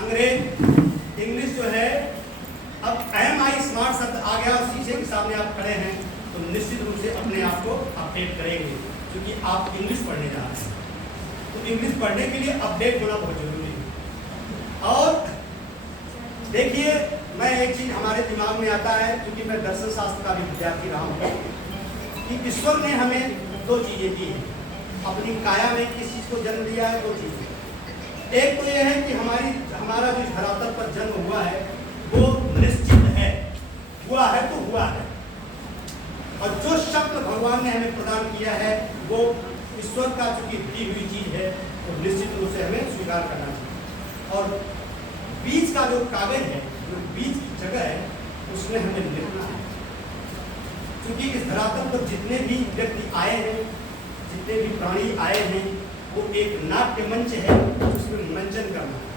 अंग्रेज इंग्लिश जो है, अब एम स्मार्ट शब्द आ गया और शीशे के सामने आप खड़े हैं तो निश्चित रूप से अपने आप को अपडेट करेंगे, क्योंकि आप इंग्लिश पढ़ने जा रहे हैं। तो इंग्लिश पढ़ने के लिए अपडेट होना बहुत जरूरी है। और देखिए, मैं एक चीज हमारे दिमाग में आता है, क्योंकि मैं दर्शन शास्त्र का भी विद्यार्थी रहा हूँ, कि ईश्वर ने हमें दो चीजें दी हैं। अपनी काया में किस चीज को जन्म दिया है, दो चीजें। एक तो यह है कि हमारा जो धरातल पर जन्म हुआ है वो निश्चित है, हुआ है तो हुआ है। और जो शक्ल भगवान ने हमें प्रदान किया है वो ईश्वर का चूंकि दी हुई चीज है, तो निश्चित रूप से हमें स्वीकार करना चाहिए। और बीज का जो कागज है, जो बीज की जगह है, उसमें हमें लिखना है। क्योंकि इस धरातल पर जितने भी व्यक्ति आए हैं, जितने भी प्राणी आए हैं, वो एक नाट्य मंच है, उसमें मंचन करना है,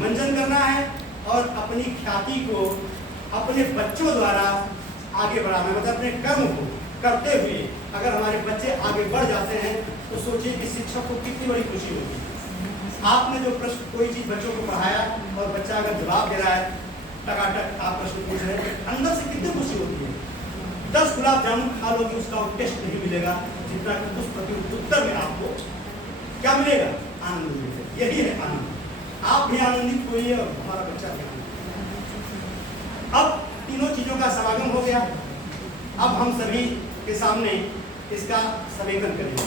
मंचन करना है और अपनी ख्याति को अपने बच्चों द्वारा आगे बढ़ाना। मतलब अपने कर्म को करते हुए अगर हमारे बच्चे आगे बढ़ जाते हैं तो सोचिए कि शिक्षक को कितनी बड़ी खुशी होगी। आपने जो प्रश्न कोई चीज बच्चों को पढ़ाया और बच्चा अगर जवाब दे रहा है, टकाटक आप प्रश्न पूछ रहे हैं, अंदर से कितनी खुशी होती है। 10 गुलाब जामुन खा लोगे, उसका टेस्ट नहीं मिलेगा जितना कि उस प्रति उत्तर में आपको क्या मिलेगा, आनंद मिलेगा। यही है आनंद। आप भी आनंदित होइए और हमारा बच्चा भी आनंदित। अब तीनों चीजों का समागम हो गया। अब हम सभी के सामने इसका समेकन करेंगे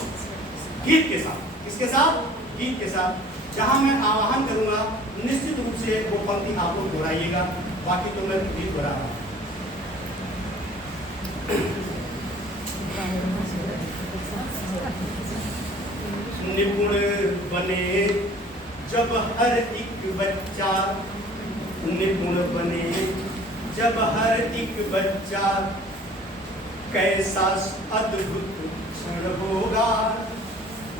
गीत के साथ। किसके साथ? गीत के साथ। जहां मैं आवाहन करूंगा निश्चित रूप से वो पंक्ति आप लोग दोहराइएगा, बाकी तो मैं गीत दोहरा रहा हूं। निपुण बने जब हर एक बच्चा, निपुण बने जब हर एक बच्चा, कैसा अद्भुत क्षण होगा।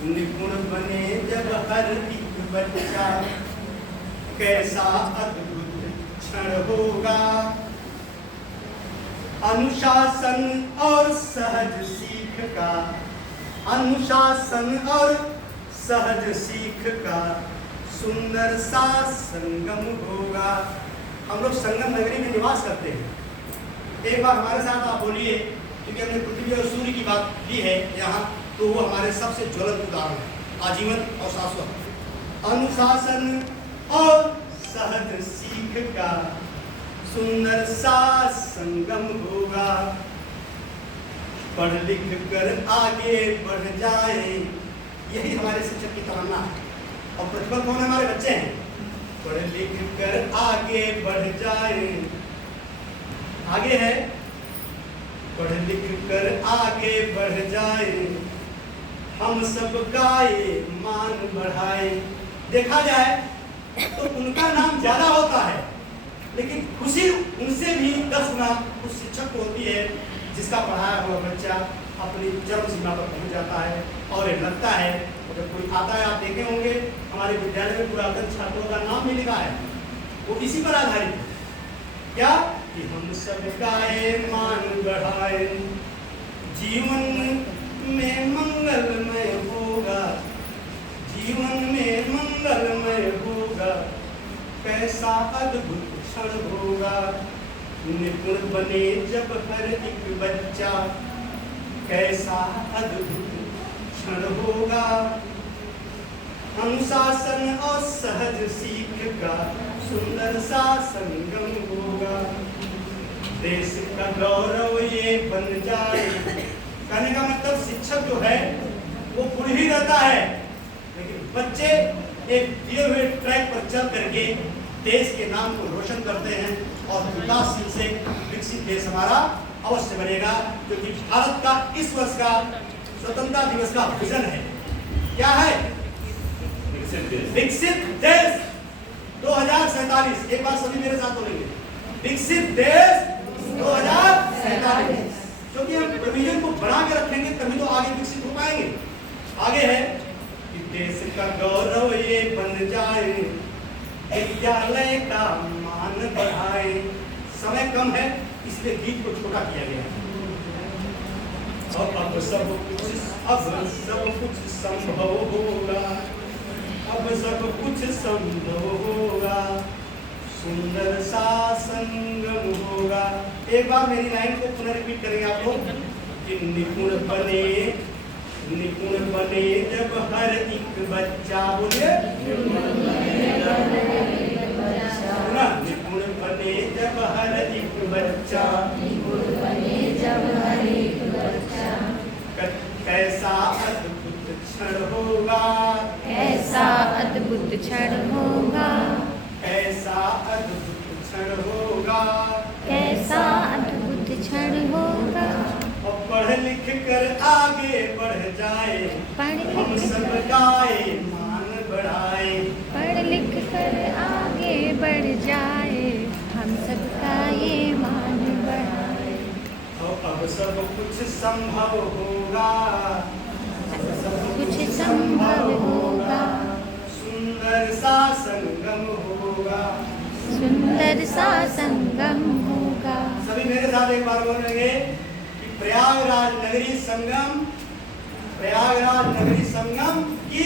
निपुण बने जब हर एक बच्चा, कैसा अद्भुत क्षण होगा। अनुशासन और सहज सीख का, अनुशासन और सहज सीख का सुंदर सा संगम होगा। हम लोग संगम नगरी में निवास करते हैं। एक बार हमारे साथ आप बोलिए, क्योंकि हमने पृथ्वी और सूर्य की बात की है यहाँ, तो वो हमारे सबसे ज्वलंत उदाहरण है, आजीवन और शाश्वत। अनुशासन और सहज सीख का सुंदर सा संगम होगा। पढ़ लिख कर आगे बढ़ जाए, यही हमारे शिक्षक की तमन्ना है। और प्रतिफल कौन है? हमारे बच्चे हैं। पढ़ लिख कर आगे बढ़ जाए, आगे है, पढ़ लिख कर आगे बढ़ जाए, हम सब गाए मान बढ़ाए। देखा जाए तो उनका नाम ज्यादा होता है, लेकिन खुशी उनसे भी 10 गुना उस शिक्षक को होती है जिसका पढ़ाया हुआ बच्चा अपनी चरम सीमा पर पहुंच जाता है। और ये लगता है जब कोई आता है, आप देखे होंगे हमारे विद्यालय में पुरातन छात्रों का नाम भी लिखा है, वो इसी पर आधारित है। क्या कि हम सब गाए मान बढ़ाए, जीवन में मंगलमय होगा, जीवन में मंगलमय होगा, कैसा अद्भुत क्षण होगा। निपुण बने जब हर एक बच्चा, कैसा अद्भुत क्षण होगा। अनुशासन और सहज सीख का सुंदर सा संगम होगा। देश का गौरव ये बन जाए। कहने का मतलब शिक्षक जो है वो बुढ़ ही रहता है, लेकिन बच्चे एक दिए हुए ट्रैक पर चल करके देश के नाम को रोशन करते हैं और विकासशील से विकसित देश हमारा अवश्य बनेगा। क्योंकि भारत का इस वर्ष का स्वतंत्रता दिवस का विजन है, क्या है? विकसित देश 2047। एक बार सभी मेरे साथ बोलेंगे, विकसित देश 2047। क्योंकि हम प्रोविजन को बना के रखेंगे तभी तो आगे विकसित हो पाएंगे। आगे है कि देश का गौरव ये बन जाए, विद्यालय का मान बढ़ाए। समय कम है इसलिए गीत को छोटा किया गया है। अब सब कुछ संभव होगा, अब सब कुछ संभव होगा, सुंदर सा संगम होगा। एक बार मेरी लाइन को पुनः रिपीट करेंगे आप लोग कि निपुण बने जब हर एक बच्चा, बोलिए ना, निपुण बने जब हर एक बच्चा, कैसा अद्भुत क्षण होगा, कैसा अद्भुत क्षण होगा, कैसा अद्भुत क्षण होगा, कैसा अद्भुत क्षण होगा। और पढ़ लिख कर आगे बढ़ जाए, हम सब गाए मान बढ़ाए, पढ़ लिख कर आगे बढ़ जाए, हम सबका ये मान बढ़ाए। अब सब कुछ संभव होगा, कुछ संभव होगा, सुंदर सा संगम होगा, सुंदर सा संगम होगा। सभी मेरे साथ एक बार बोलेंगे कि प्रयागराज नगरी संगम की